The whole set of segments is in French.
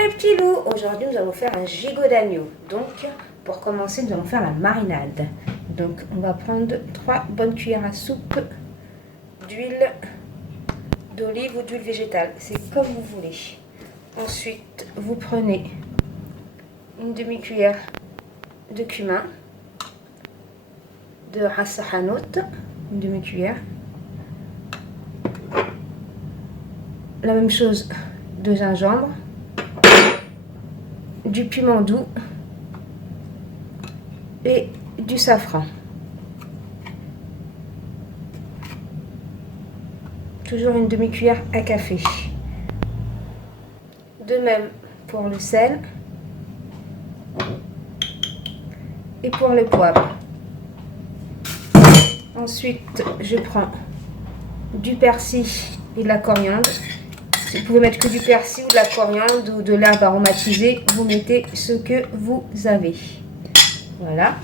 les petits loups, aujourd'hui nous allons faire un gigot d'agneau. Donc pour commencer nous allons faire la marinade. Donc on va prendre 3 bonnes cuillères à soupe d'huile d'olive ou d'huile végétale, c'est comme vous voulez. Ensuite vous prenez une demi-cuillère de cumin, de ras hanout, une demi-cuillère, la même chose de gingembre, du piment doux et du safran. Toujours une demi-cuillère à café. De même pour le sel et pour le poivre. Ensuite, je prends du persil et de la coriandre. Vous pouvez mettre que du persil ou de la coriandre ou de l'herbe aromatisée. Vous mettez ce que vous avez. Voilà.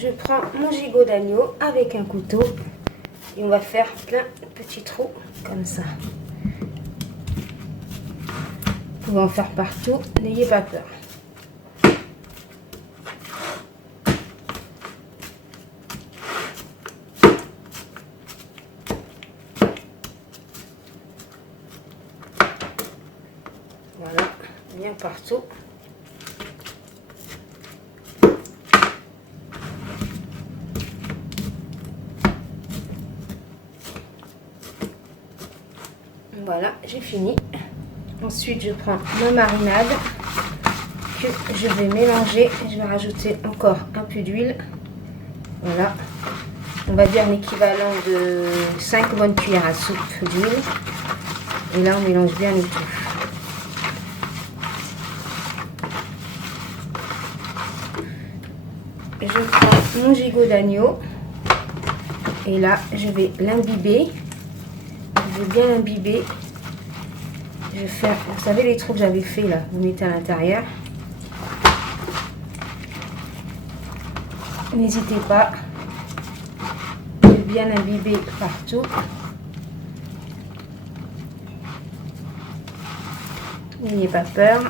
Je prends mon gigot d'agneau avec un couteau et on va faire plein de petits trous comme ça. Vous pouvez en faire partout, n'ayez pas peur. Voilà, bien partout. Voilà, j'ai fini. Ensuite, je prends ma marinade que je vais mélanger. Je vais rajouter encore un peu d'huile. Voilà. On va dire l'équivalent de 5 bonnes cuillères à soupe d'huile. Et là, on mélange bien le tout. Je prends mon gigot d'agneau. Et là, je vais l'imbiber. Je vais bien l'imbiber. Je vais faire, vous savez les trous que j'avais fait là, vous mettez à l'intérieur. N'hésitez pas de bien l'imbiber partout. N'ayez pas peur.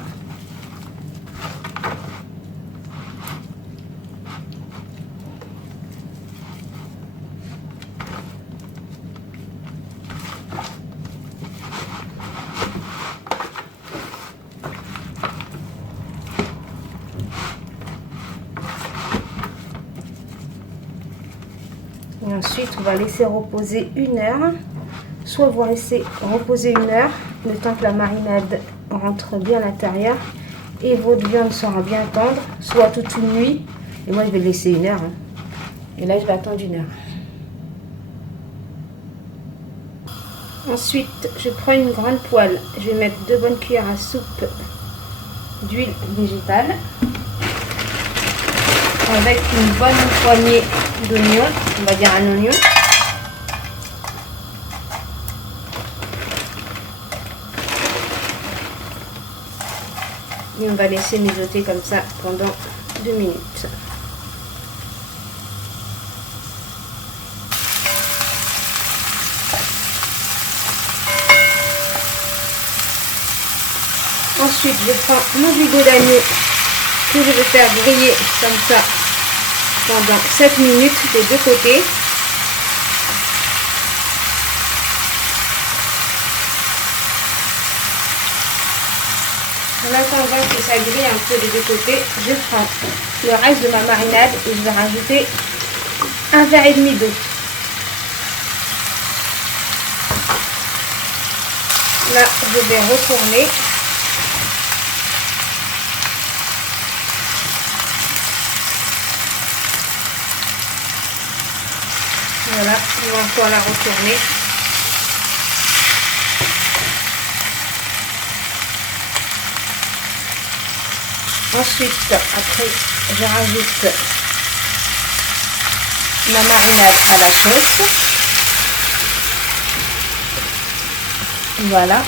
Et ensuite, on va laisser reposer 1 heure. Soit vous laissez reposer 1 heure, le temps que la marinade rentre bien à l'intérieur et votre viande sera bien tendre, soit toute une nuit. Et moi, je vais le laisser 1 heure. Et là, je vais attendre 1 heure. Ensuite, je prends une grande poêle. Je vais mettre 2 bonnes cuillères à soupe d'huile végétale avec une bonne poignée d'oignons, on va dire un oignon. Et on va laisser mijoter comme ça pendant 2 minutes. Ensuite, je prends mon gigot d'agneau que je vais faire griller comme ça pendant 7 minutes des deux côtés. En attendant que ça grille un peu des deux côtés, je prends le reste de ma marinade et je vais rajouter 1,5 verre d'eau. Là, je vais retourner. Voilà, on va encore la retourner. Ensuite, après, je rajoute ma marinade à la sauce. Voilà.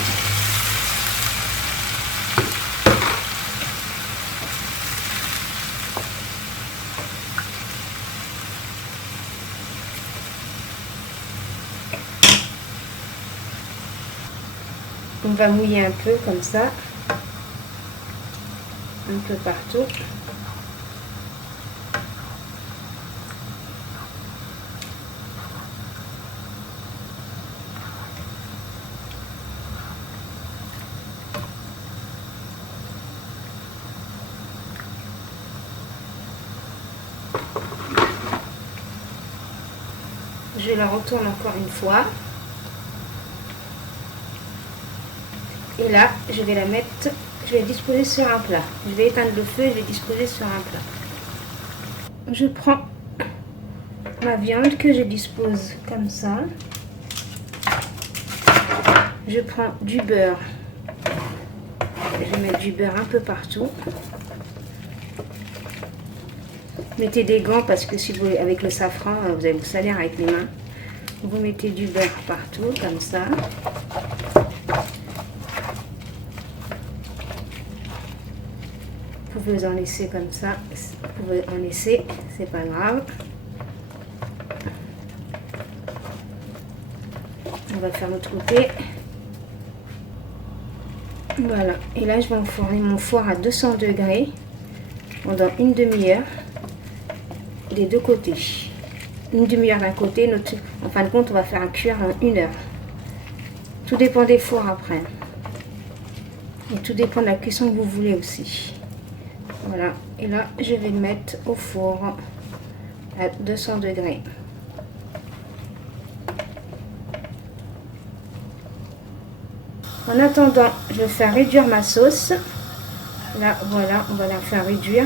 On va mouiller un peu comme ça, un peu partout. Je la retourne encore une fois. Et là, je vais la mettre, je vais disposer sur un plat. Je vais éteindre le feu et je vais disposer sur un plat. Je prends ma viande que je dispose comme ça. Je prends du beurre. Je vais mettre du beurre un peu partout. Mettez des gants parce que si vous, avec le safran, vous allez vous salir avec les mains. Vous mettez du beurre partout, comme ça. Vous pouvez en laisser comme ça. Vous pouvez en laisser, c'est pas grave. On va faire l'autre côté. Voilà. Et là, je vais enfourner mon four à 200 degrés pendant une demi-heure. Des deux côtés. Une demi-heure d'un côté, en fin de compte, on va faire un cuire en 1 heure. Tout dépend des fours après. Et tout dépend de la cuisson que vous voulez aussi. Voilà. Et là, je vais le mettre au four à 200 degrés. En attendant, je vais faire réduire ma sauce. Là, voilà, on va la faire réduire.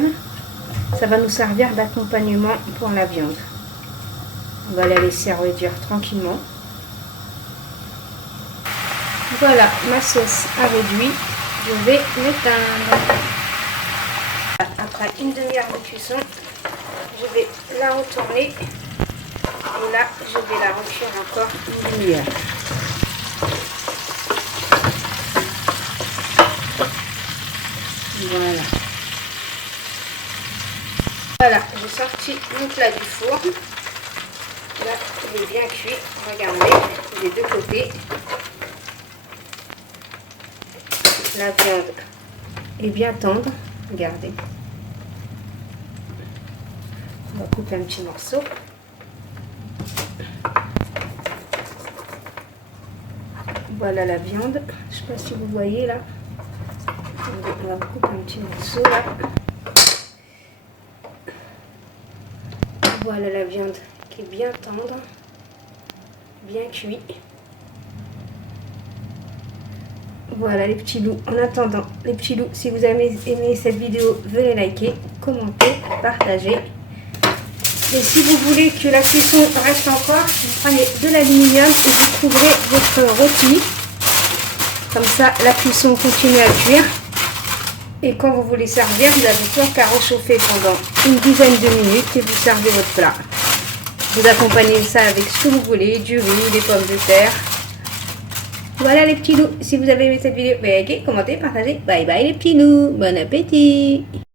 Ça va nous servir d'accompagnement pour la viande. On va la laisser réduire tranquillement. Voilà, ma sauce a réduit. Je vais l'éteindre. Après une demi-heure de cuisson, je vais la retourner. Et là, je vais la recuire encore une demi-heure. Voilà. Voilà, j'ai sorti mon plat du four. Là, il est bien cuit. Regardez, des deux côtés. La viande est bien tendre. Regardez. On va couper un petit morceau. Voilà la viande. Je ne sais pas si vous voyez là. On va couper un petit morceau là. Voilà la viande qui est bien tendre, bien cuit. Voilà les petits loups. En attendant, les petits loups, si vous avez aimé cette vidéo, venez liker, commenter, partager. Et si vous voulez que la cuisson reste encore, vous prenez de l'aluminium et vous couvrez votre rôti. Comme ça, la cuisson continue à cuire. Et quand vous voulez servir, vous n'avez plus qu'à réchauffer pendant une dizaine de minutes et vous servez votre plat. Vous accompagnez ça avec ce que vous voulez, du riz, des pommes de terre. Voilà les petits loups. Si vous avez aimé cette vidéo, likez, commentez, partagez. Bye bye les petits loups. Bon appétit.